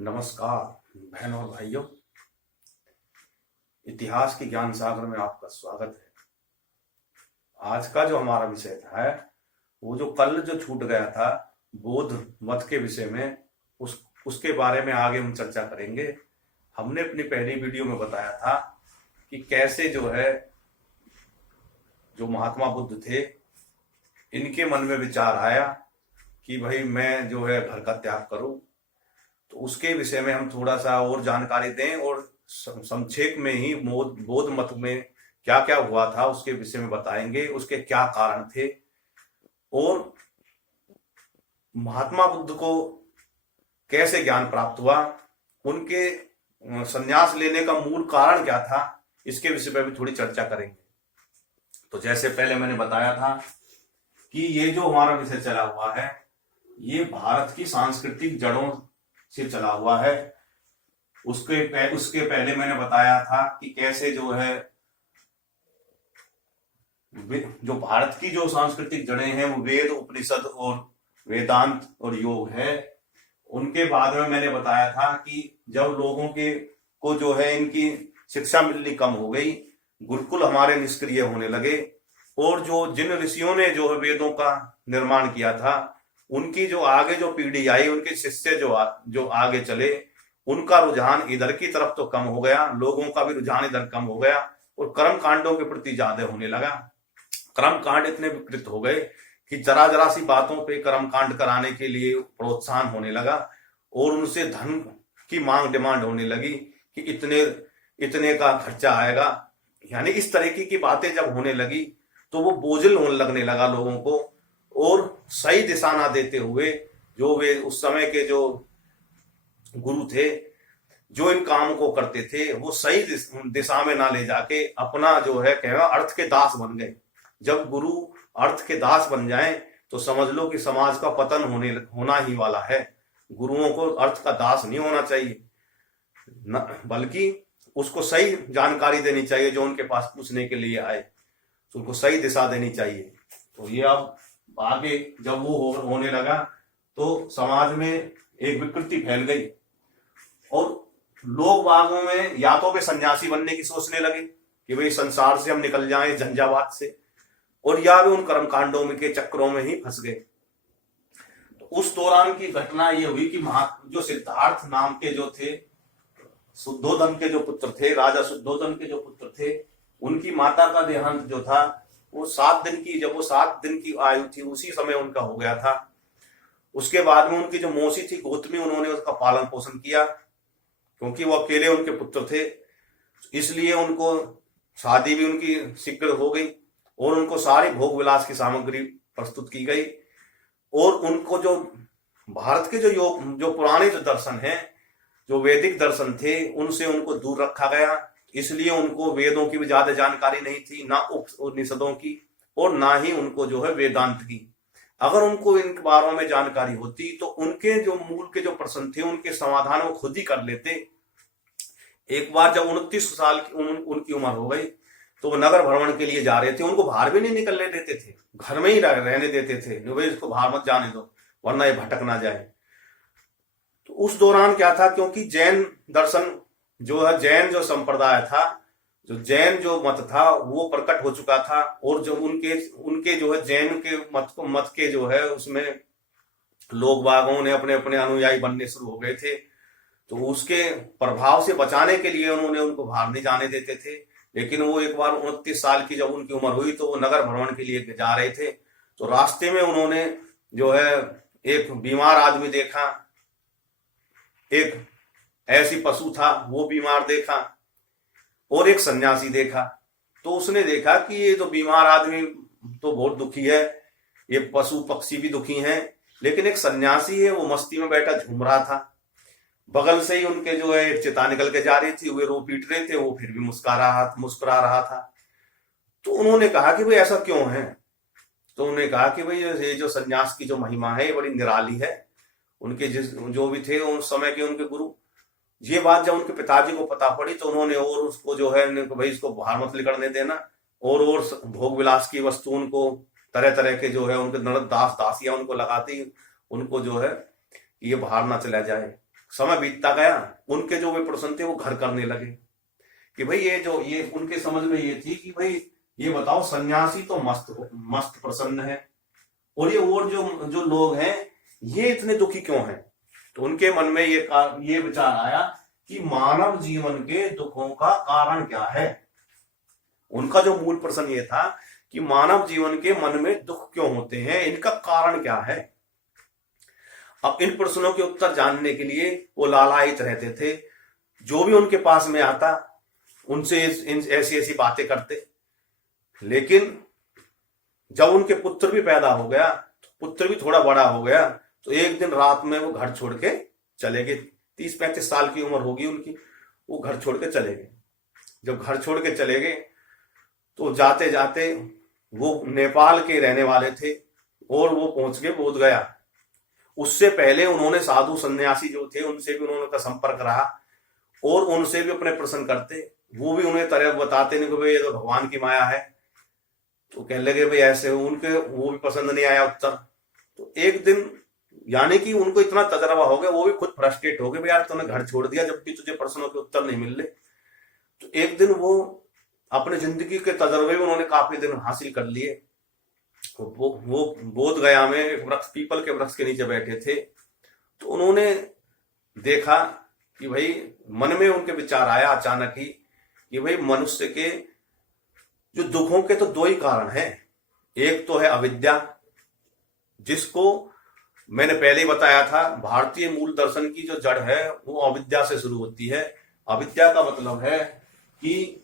नमस्कार बहनों और भाइयों। इतिहास के ज्ञान सागर में आपका स्वागत है। आज का जो हमारा विषय था वो जो कल जो छूट गया था बौद्ध मत के विषय में, उसके बारे में आगे हम चर्चा करेंगे। हमने अपनी पहली वीडियो में बताया था कि कैसे जो है जो महात्मा बुद्ध थे इनके मन में विचार आया कि भाई मैं जो है घर का त्याग करूं। तो उसके विषय में हम थोड़ा सा और जानकारी दें और संक्षेप में ही बौद्ध मत में क्या क्या हुआ था उसके विषय में बताएंगे, उसके क्या कारण थे और महात्मा बुद्ध को कैसे ज्ञान प्राप्त हुआ, उनके संन्यास लेने का मूल कारण क्या था, इसके विषय में भी थोड़ी चर्चा करेंगे। तो जैसे पहले मैंने बताया था कि ये जो हमारा विषय चला हुआ है ये भारत की सांस्कृतिक जड़ों से चला हुआ है। उसके पहले मैंने बताया था कि कैसे जो है जो भारत की जो सांस्कृतिक जड़ें हैं वो वेद, उपनिषद और वेदांत और योग है। उनके बाद में मैंने बताया था कि जब लोगों को जो है इनकी शिक्षा मिलनी कम हो गई, गुरुकुल हमारे निष्क्रिय होने लगे और जो जिन ऋषियों ने जो है वेदों का निर्माण किया था उनकी जो आगे जो पीढ़ी आई, उनके शिष्य जो आगे चले, उनका रुझान इधर की तरफ तो कम हो गया, लोगों का भी रुझान इधर कम हो गया और कर्म कांडों के प्रति ज्यादा होने लगा। कर्म कांड इतने विकृत हो गए कि जरा जरा सी बातों पे कर्म कांड कराने के लिए प्रोत्साहन होने लगा और उनसे धन की मांग डिमांड होने लगी कि इतने इतने का खर्चा आएगा। यानी इस तरीके की बातें जब होने लगी तो वो बोझिल होने लगने लगा लोगों को और सही दिशा ना देते हुए जो वे उस समय के जो गुरु थे जो इन कामों को करते थे वो सही दिशा में ना ले जाके अपना जो है कहना अर्थ के दास बन गए। जब गुरु अर्थ के दास बन जाएं तो समझ लो कि समाज का पतन होना ही वाला है। गुरुओं को अर्थ का दास नहीं होना चाहिए, बल्कि उसको सही जानकारी देनी चाहिए। जो उनके पास पूछने के लिए आए तो उनको सही दिशा देनी चाहिए। तो ये अब आगे जब वो होने लगा तो समाज में एक विकृति फैल गई और लोग बागों में या तो वे सन्यासी बनने की सोचने लगे कि भाई संसार से हम निकल जाएं झंझावात से, और या वे उन कर्मकांडों में के चक्रों में ही फंस गए। तो उस दौरान की घटना ये हुई कि जो सिद्धार्थ नाम के जो थे, शुद्धोधन के जो पुत्र थे, राजा शुद्धोधन के जो पुत्र थे, उनकी माता का देहांत जो था वो 7 दिन की, जब वो 7 दिन की आयु थी उसी समय उनका हो गया था। उसके बाद में उनकी जो मौसी थी गौतमी, उन्होंने उसका पालन पोषण किया क्योंकि वो अकेले उनके पुत्र थे, इसलिए उनको शादी भी उनकी शीघ्र हो गई और उनको सारी भोग विलास की सामग्री प्रस्तुत की गई। और उनको जो भारत के जो पुराने जो दर्शन हैं, जो वैदिक दर्शन थे, उनसे उनको दूर रखा गया। इसलिए उनको वेदों की भी ज्यादा जानकारी नहीं थी, ना उपनिषदों की और ना ही उनको जो है वेदांत की। अगर उनको इन बारों में जानकारी होती तो उनके जो मूल के जो प्रश्न थे उनके समाधान वो खुद ही कर लेते। एक बार जब 29 साल की उनकी उम्र हो गई तो वो नगर भ्रमण के लिए जा रहे थे। उनको बाहर भी नहीं निकलने देते थे, घर में ही रहने देते थे, भाई इसको बाहर मत जाने दो वरना ये भटक ना जाए। तो उस दौरान क्या था, क्योंकि जैन दर्शन जो है, जैन जो संप्रदाय था, जो जैन जो मत था वो प्रकट हो चुका था और जो उनके जो है जैन के मत के जो है उसमें लोग बागों ने अपने अपने अनुयायी बनने शुरू हो गए थे। तो उसके प्रभाव से बचाने के लिए उन्होंने उनको बाहर नहीं जाने देते थे। लेकिन वो एक बार 29 साल की जब उनकी उम्र हुई तो वो नगर भ्रमण के लिए जा रहे थे। तो रास्ते में उन्होंने जो है एक बीमार आदमी देखा, एक ऐसी पशु था वो बीमार देखा और एक सन्यासी देखा। तो उसने देखा कि ये तो बीमार आदमी तो बहुत दुखी है, ये पशु पक्षी भी दुखी हैं, लेकिन एक सन्यासी है वो मस्ती में बैठा झूम रहा था। बगल से ही उनके जो है एक चिता निकल के जा रही थी, वे रो पीट रहे थे, वो फिर भी मुस्कुरा रहा था। तो उन्होंने कहा कि भाई ऐसा क्यों है। तो उन्होंने कहा कि भाई ये जो सन्यास की जो महिमा है ये बड़ी निराली है। उनके जो भी थे उस समय के उनके गुरु, ये बात जब उनके पिताजी को पता पड़ी तो उन्होंने और उसको जो है भाई इसको बाहर मत निकलने देना और भोग विलास की वस्तु उनको तरह तरह के जो है उनके नरद दास दासियां उनको लगाती, उनको जो है ये बाहर ना चला जाए। समय बीतता गया, उनके जो वे प्रश्न थे वो घर करने लगे कि भाई ये उनके समझ में ये थी कि भाई ये बताओ, सन्यासी तो मस्त प्रसन्न है, और जो लोग हैं ये इतने दुखी क्यों हैं। तो उनके मन में ये विचार आया कि मानव जीवन के दुखों का कारण क्या है। उनका जो मूल प्रश्न ये था कि मानव जीवन के मन में दुख क्यों होते हैं, इनका कारण क्या है। अब इन प्रश्नों के उत्तर जानने के लिए वो लालायित रहते थे। जो भी उनके पास में आता उनसे ऐसी ऐसी बातें करते। लेकिन जब उनके पुत्र भी पैदा हो गया, पुत्र भी थोड़ा बड़ा हो गया, तो एक दिन रात में वो घर छोड़ के चले गए। 30-35 साल की उम्र होगी उनकी, वो घर छोड़ के चले गए। जब घर छोड़ के चले गए तो जाते जाते वो नेपाल के रहने वाले थे और वो पहुंच गए बोध गया। उससे पहले उन्होंने साधु सन्यासी जो थे उनसे भी उन्होंने संपर्क रहा और उनसे भी अपने प्रश्न करते। वो भी उन्हें तरह बताते नहीं कि भाई ये तो भगवान की माया है। तो कहने लगे भाई ऐसे, उनके वो भी पसंद नहीं आया उत्तर। तो एक दिन, यानी कि उनको इतना तजर्बा हो गया, वो भी खुद फ्रस्ट्रेट हो गए, यार तूने घर छोड़ दिया जबकि तुझे प्रश्नों के उत्तर नहीं मिल रहे। तो एक दिन वो अपने जिंदगी के तजर्बे में उन्होंने काफी दिन हासिल कर लिए। वो बोध गया में पीपल के वृक्ष के नीचे बैठे थे। तो उन्होंने देखा कि भाई, मन में उनके विचार आया अचानक ही कि भाई मनुष्य के जो दुखों के तो दो ही कारण हैं। एक तो है अविद्या, जिसको मैंने पहले ही बताया था, भारतीय मूल दर्शन की जो जड़ है वो अविद्या से शुरू होती है। अविद्या का मतलब है कि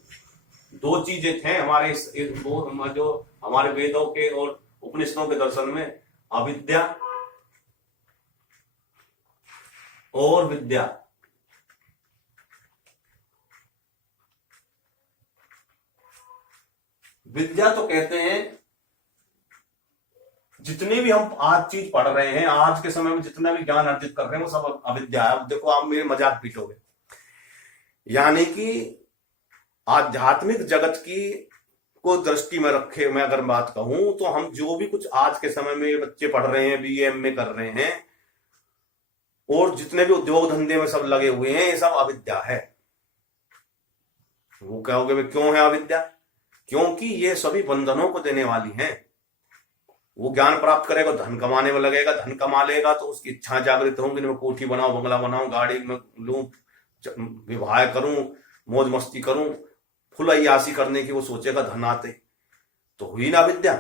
दो चीजें हैं हमारे जो हमारे वेदों के और उपनिषदों के दर्शन में, अविद्या और विद्या। विद्या तो कहते हैं जितनी भी हम आज चीज पढ़ रहे हैं, आज के समय में जितना भी ज्ञान अर्जित कर रहे हैं वो सब अविद्या है। अब देखो, आप मेरे मजाक पीटोगे। यानी कि आध्यात्मिक जगत की को दृष्टि में रखे मैं अगर बात कहूं तो हम जो भी कुछ आज के समय में बच्चे पढ़ रहे हैं, BA MA कर रहे हैं और जितने भी उद्योग धंधे में सब लगे हुए हैं, ये सब अविद्या है। वो कहोगे भाई क्यों है अविद्या? क्योंकि ये सभी बंधनों को देने वाली हैं। वो ज्ञान प्राप्त करेगा, धन कमाने में लगेगा, धन कमा लेगा तो उसकी इच्छा जागृत होंगी, मैं कोठी बनाऊं, बंगला बनाऊं, गाड़ी में लूं, विवाह करूं, मौज मस्ती करूं, फुल अय्यासी करने की वो सोचेगा धन आते। तो हुई ना विद्या।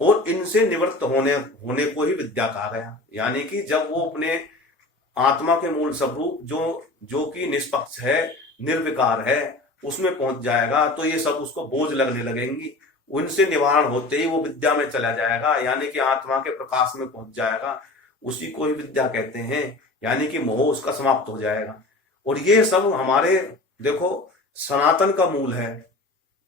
और इनसे निवृत्त होने को ही विद्या कहा गया। यानी कि जब वो अपने आत्मा के मूल स्वरूप जो कि निष्पक्ष है, निर्विकार है, उसमें पहुंच जाएगा तो ये सब उसको बोझ लगने लगेंगी। उनसे निवारण होते ही वो विद्या में चला जाएगा, यानी कि आत्मा के प्रकाश में पहुंच जाएगा। उसी को ही विद्या कहते हैं। यानी कि मोह उसका समाप्त हो जाएगा। और ये सब हमारे देखो सनातन का मूल है।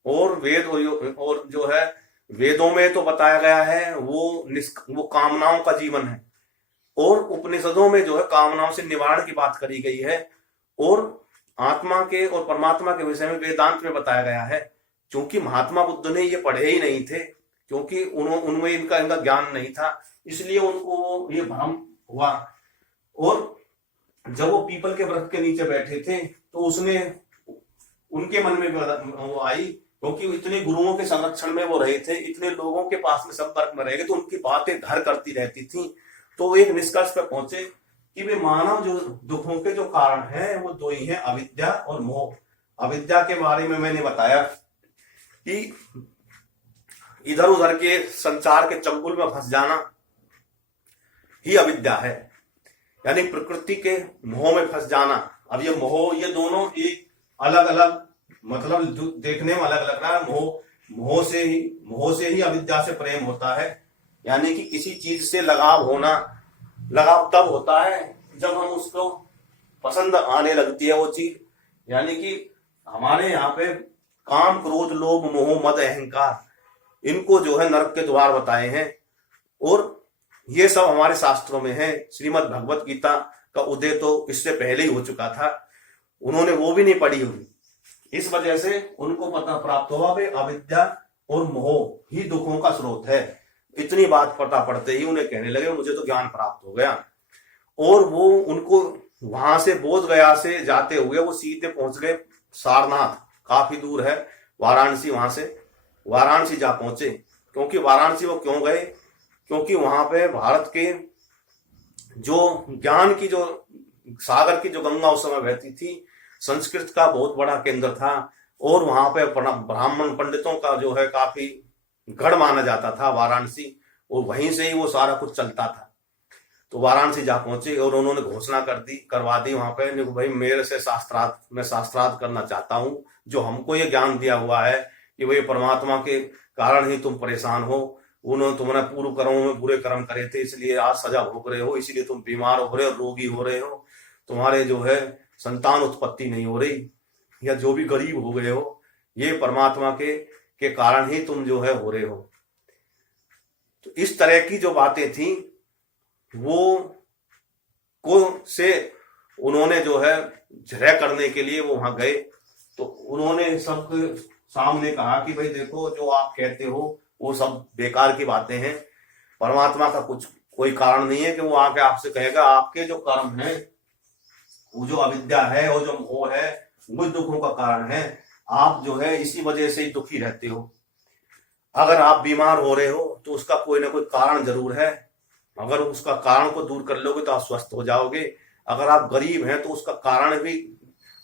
और वेद और जो है वेदों में तो बताया गया है वो कामनाओं का जीवन है। और उपनिषदों में जो है कामनाओं से निवारण की बात करी गई है। और आत्मा के और परमात्मा के विषय में वेदांत में बताया गया है। क्योंकि महात्मा बुद्ध ने ये पढ़े ही नहीं थे, क्योंकि उनमें इनका ज्ञान नहीं था, इसलिए उनको ये भ्रम हुआ। और जब वो पीपल के वृक्ष के नीचे बैठे थे तो उसने उनके मन में वो आई, क्योंकि इतने गुरुओं के संरक्षण में वो रहे थे, इतने लोगों के पास में संपर्क में रहे, तो उनकी बातें घर करती रहती थी। तो वो एक निष्कर्ष पर पहुंचे कि वे मानव जो दुखों के जो कारण हैं वो दो ही हैं, अविद्या और मोह। अविद्या के बारे में मैंने बताया कि इधर उधर के संचार के चंगुल में फंस जाना ही अविद्या है, यानी प्रकृति के मोह में फंस जाना। अब ये मोह, ये दोनों एक अलग अलग मतलब देखने में अलग लग रहा है। मोह से ही अविद्या से प्रेम होता है। यानी कि किसी चीज से लगाव तब होता है जब हम उसको पसंद आने लगती है वो चीज। यानी कि हमारे यहाँ पे काम, क्रोध, लोभ, मोह, मद, अहंकार, इनको जो है नरक के द्वार बताए हैं। और ये सब हमारे शास्त्रों में है। श्रीमद् भगवत गीता का उदय तो इससे पहले ही हो चुका था, उन्होंने वो भी नहीं पढ़ी हुई। इस वजह से उनको पता प्राप्त हुआ कि अविद्या और मोह ही दुखों का स्रोत है। इतनी बात पता पड़ते ही उन्हें कहने लगे मुझे तो ज्ञान प्राप्त हो गया। और वो उनको वहां से बोध गया से जाते हुए वो सीधे पहुंच गए सारनाथ, काफी दूर है वाराणसी, वहां से वाराणसी जा पहुंचे। क्योंकि वाराणसी वो क्यों गए? क्योंकि वहां पे भारत के जो ज्ञान की जो सागर की जो गंगा उस समय बहती थी, संस्कृत का बहुत बड़ा केंद्र था, और वहां पे ब्राह्मण पंडितों का जो है काफी गढ़ माना जाता था वाराणसी, और वहीं से ही वो सारा कुछ चलता था। तो वाराणसी जा पहुंचे और उन्होंने घोषणा करवा दी वहां पे, भाई मेरे से मैं शास्त्रार्थ करना चाहता हूं। जो हमको ये ज्ञान दिया हुआ है कि भाई परमात्मा के कारण ही तुम परेशान हो, उन्होंने तुमने पूर्व कर्मों में बुरे कर्म करे थे, इसलिए आज सजा भोग रहे हो, इसलिए तुम बीमार हो रहे हो, रोगी हो रहे हो, तुम्हारे जो है संतान उत्पत्ति नहीं हो रही, या जो भी गरीब हो गए हो, ये परमात्मा के कारण ही तुम जो है हो रहे हो। तो इस तरह की जो बातें थी वो से उन्होंने जो है झगड़ा करने के लिए वो वहां गए। तो उन्होंने सबके सामने कहा कि भाई देखो, जो आप कहते हो वो सब बेकार की बातें हैं, परमात्मा का कोई कारण नहीं है कि वो आके आपसे कहेगा। आपके जो कर्म है, वो जो अविद्या है, वो जो मोह है, वो दुखों का कारण है। आप जो है इसी वजह से ही दुखी रहते हो। अगर आप बीमार हो रहे हो तो उसका कोई ना कोई कारण जरूर है, अगर उसका कारण को दूर कर लोगे तो आप स्वस्थ हो जाओगे। अगर आप गरीब हैं तो उसका कारण भी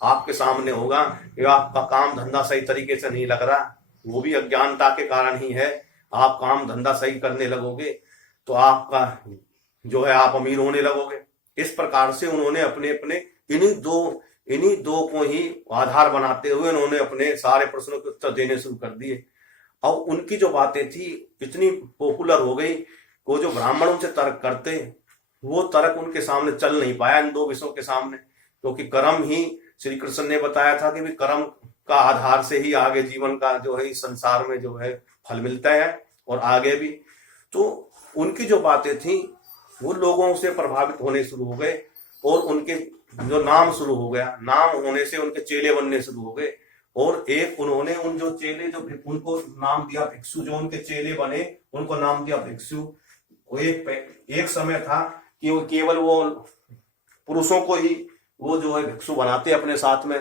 आपके सामने होगा कि आपका काम धंधा सही तरीके से नहीं लग रहा, वो भी अज्ञानता के कारण ही है। आप काम धंधा सही करने लगोगे तो आपका जो है आप अमीर होने लगोगे। इस प्रकार से उन्होंने अपने अपने इन्हीं दो को ही आधार बनाते हुए उन्होंने अपने सारे प्रश्नों के उत्तर देने शुरू कर दिए। अब उनकी जो बातें थी इतनी पॉपुलर हो गई, वो जो ब्राह्मणों से तर्क करते, वो तर्क उनके सामने चल नहीं पाया इन दो विषयों के सामने। क्योंकि कर्म ही, श्री कृष्ण ने बताया था कि भी कर्म का आधार से ही आगे जीवन का जो है इस संसार में जो है फल मिलता है और आगे भी। तो उनकी जो बातें थी वो लोगों से प्रभावित होने शुरू हो गए, और उनके जो नाम शुरू हो गया, नाम होने से उनके चेले बनने शुरू हो गए। और एक उन्होंने उन जो चेले जो उनको नाम दिया भिक्षु, जो उनके चेले बने उनको नाम दिया भिक्षु। वो एक समय था कि वो केवल वो पुरुषों को ही वो जो है भिक्षु बनाते अपने साथ में,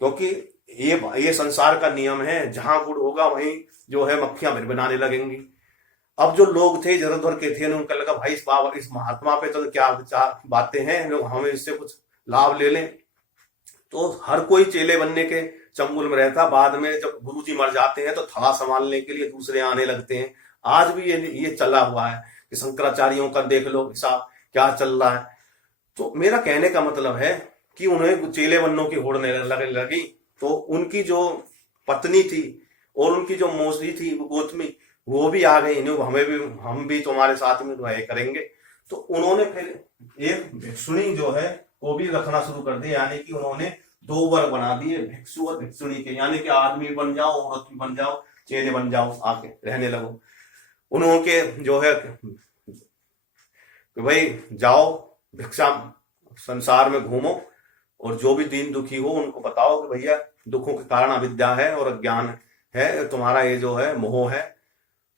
क्योंकि ये संसार का नियम है, जहां गुड़ होगा वहीं जो है मक्खियां भिनभिनाने लगेंगी। अब जो लोग थे इधर उधर के थे, उनको लगा भाई इस महात्मा पे तो क्या बातें हैं, लोग हमें इससे कुछ लाभ ले लें। तो हर कोई चेले बनने के चंगुल में रहता। बाद में जब गुरुजी मर जाते हैं तो थड़ा संभालने के लिए दूसरे आने लगते हैं। आज भी ये चला हुआ है कि शंकराचार्यों का देख लो हिसाब क्या चल रहा है। तो मेरा कहने का मतलब है कि उन्हें चेले बनने की होड़ लगी। तो उनकी जो पत्नी थी और उनकी जो मौसी थी गौतमी, वो भी आ गई, हम भी तुम्हारे साथ में दुआएं करेंगे। तो उन्होंने फिर एक भिक्षुणी जो है वो भी रखना शुरू कर दिया, यानी कि उन्होंने दो वर्ग बना दिए, भिक्षु और भिक्षुणी के, यानी कि आदमी बन जाओ, औरत भी बन जाओ, चेले बन जाओ, आके रहने लगो। उन्होंने जो है कि भाई जाओ भिक्षा संसार में घूमो, और जो भी दीन दुखी हो उनको बताओ कि भैया दुखों के कारण अविद्या है और अज्ञान है, तुम्हारा ये जो है मोह है,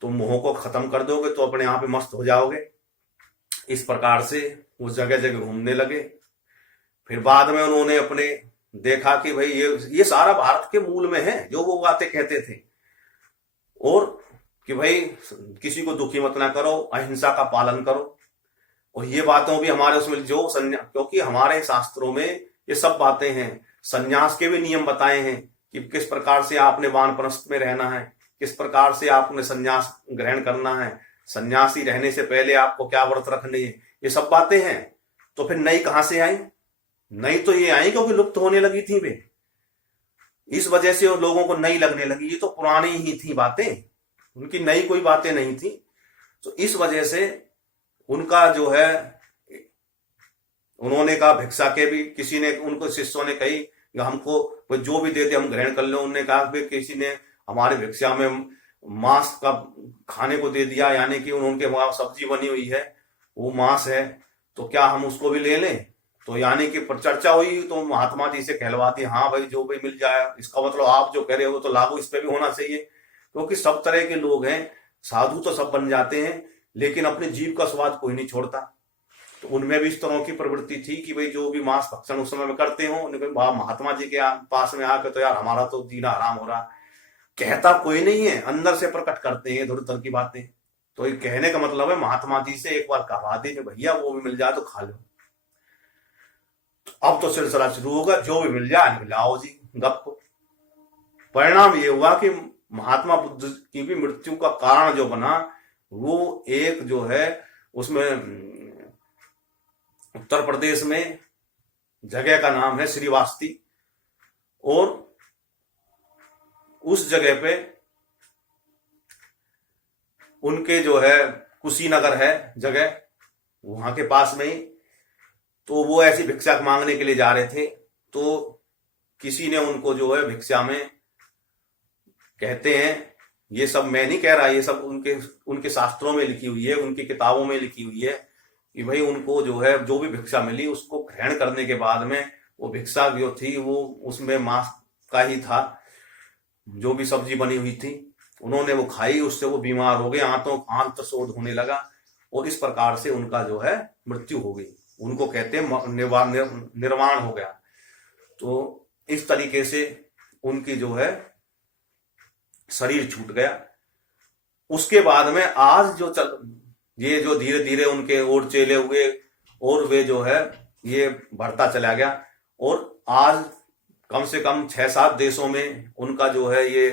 तुम मोह को खत्म कर दोगे तो अपने आप ही मस्त हो जाओगे। इस प्रकार से वो जगह जगह घूमने लगे। फिर बाद में उन्होंने अपने देखा कि भाई ये सारा भारत के मूल में है जो वो बातें कहते थे, और कि भाई किसी को दुखी मत ना करो, अहिंसा का पालन करो। और ये बातों भी हमारे उसमें जो क्योंकि हमारे शास्त्रों में ये सब बातें हैं। संन्यास के भी नियम बताए हैं कि किस प्रकार से आपने वानप्रस्थ में रहना है, किस प्रकार से आपने संन्यास ग्रहण करना है, सन्यासी रहने से पहले आपको क्या व्रत रखने हैं, ये सब बातें हैं। तो फिर नई कहां से आई? नई तो ये आई क्योंकि लुप्त होने लगी थी वे, इस वजह से उन लोगों को नई लगने लगी। ये तो पुरानी ही थी बातें, उनकी नई कोई बातें नहीं थी। तो इस वजह से उनका जो है, उन्होंने कहा भिक्षा के भी, किसी ने उनको शिष्यों ने कही हमको जो भी देते हम ग्रहण कर लो। उन्होंने कहा कि किसी ने हमारे भिक्षा में मांस का खाने को दे दिया, यानी कि उनके वहां सब्जी बनी हुई है, वो मांस है, तो क्या हम उसको भी ले लें? तो यानी कि चर्चा हुई तो महात्मा जी से कहलवा दी, हाँ भाई जो भी मिल जाए। इसका मतलब आप जो कह रहे हो तो लागू इस पे भी होना चाहिए, क्योंकि सब तरह के लोग हैं, साधु तो सब बन जाते हैं लेकिन अपने जीव का स्वाद कोई नहीं छोड़ता। तो उनमें भी इस तरह की प्रवृत्ति थी कि भाई जो भी मांस भक्षण उस समय में करते हो, उन्हें महात्मा जी के पास में आकर तो यार हमारा तो जीना हराम हो रहा। कहता कोई नहीं है, अंदर से प्रकट करते हैं इधर उधर की बातें। तो ये कहने का मतलब है महात्मा जी से एक बार कहा दी कि भैया वो भी मिल जाए तो खा लो। तो अब तो सिलसिला शुरू होगा, जो भी मिल जाए मिलाओ जी गप को। परिणाम ये हुआ कि महात्मा बुद्ध की भी मृत्यु का कारण जो बना वो एक जो है उसमें उत्तर प्रदेश में जगह का नाम है श्रीवास्ती, और उस जगह पे उनके जो है कुशीनगर है जगह, वहां के पास में ही। तो वो ऐसी भिक्षा मांगने के लिए जा रहे थे, तो किसी ने उनको जो है भिक्षा में, कहते हैं ये सब मैं नहीं कह रहा, ये सब उनके शास्त्रों में लिखी हुई है, उनकी किताबों में लिखी हुई है कि भाई उनको जो है जो भी भिक्षा मिली उसको ग्रहण करने के बाद में वो भिक्षा जो थी वो उसमें मांस का ही था, जो भी सब्जी बनी हुई थी उन्होंने वो खाई, उससे वो बीमार हो गए, आंत शोध होने लगा, और इस प्रकार से उनका जो है मृत्यु हो गई। उनको कहते हैं निर्वाण हो गया। तो इस तरीके से उनकी जो है शरीर छूट गया। उसके बाद में आज ये जो धीरे धीरे उनके और चेले हुए और वे जो है ये बढ़ता चला गया, और आज कम से कम 6-7 देशों में उनका जो है ये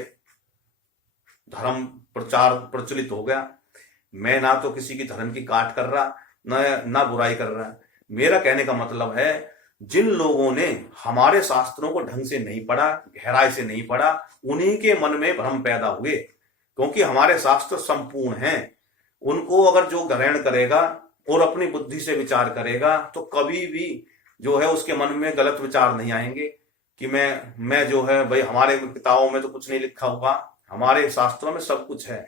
धर्म प्रचार प्रचलित हो गया। मैं ना तो किसी की धर्म की काट कर रहा, ना बुराई कर रहा। मेरा कहने का मतलब है जिन लोगों ने हमारे शास्त्रों को ढंग से नहीं पढ़ा, गहराई से नहीं पढ़ा, उन्हीं के मन में भ्रम पैदा हुए, क्योंकि हमारे शास्त्र संपूर्ण हैं। उनको अगर जो ग्रहण करेगा और अपनी बुद्धि से विचार करेगा तो कभी भी जो है उसके मन में गलत विचार नहीं आएंगे कि मैं जो है भाई हमारे किताबों में तो कुछ नहीं लिखा हुआ, हमारे शास्त्रों में सब कुछ है।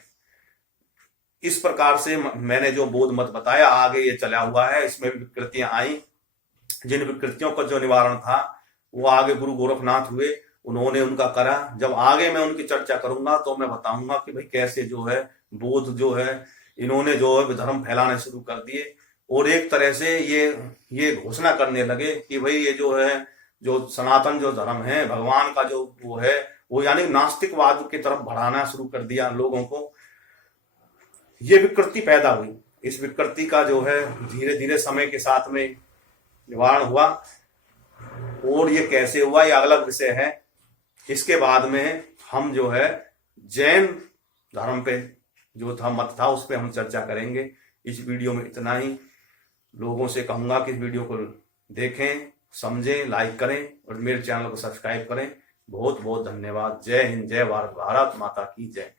इस प्रकार से मैंने जो बोध मत बताया आगे ये चला हुआ है, इसमें भी विकृतियां आई। जिन विकृतियों का जो निवारण था वो आगे गुरु गोरखनाथ हुए, उन्होंने उनका करा। जब आगे मैं उनकी चर्चा करूंगा तो मैं बताऊंगा कि भाई कैसे जो है बोध जो है इन्होंने जो है धर्म फैलाने शुरू कर दिए, और एक तरह से ये घोषणा करने लगे कि भाई ये जो है जो सनातन जो धर्म है भगवान का जो वो है वो यानी नास्तिकवाद की तरफ बढ़ाना शुरू कर दिया लोगों को। ये विकृति पैदा हुई। इस विकृति का जो है धीरे धीरे समय के साथ में निवारण हुआ, और ये कैसे हुआ ये अलग विषय है। इसके बाद में हम जो है जैन धर्म पे जो था मत था उस पे हम चर्चा करेंगे। इस वीडियो में इतना ही। लोगों से कहूंगा कि इस वीडियो को देखें, समझें, लाइक करें और मेरे चैनल को सब्सक्राइब करें। बहुत बहुत धन्यवाद। जय हिंद, जय भारत, भारत माता की जय।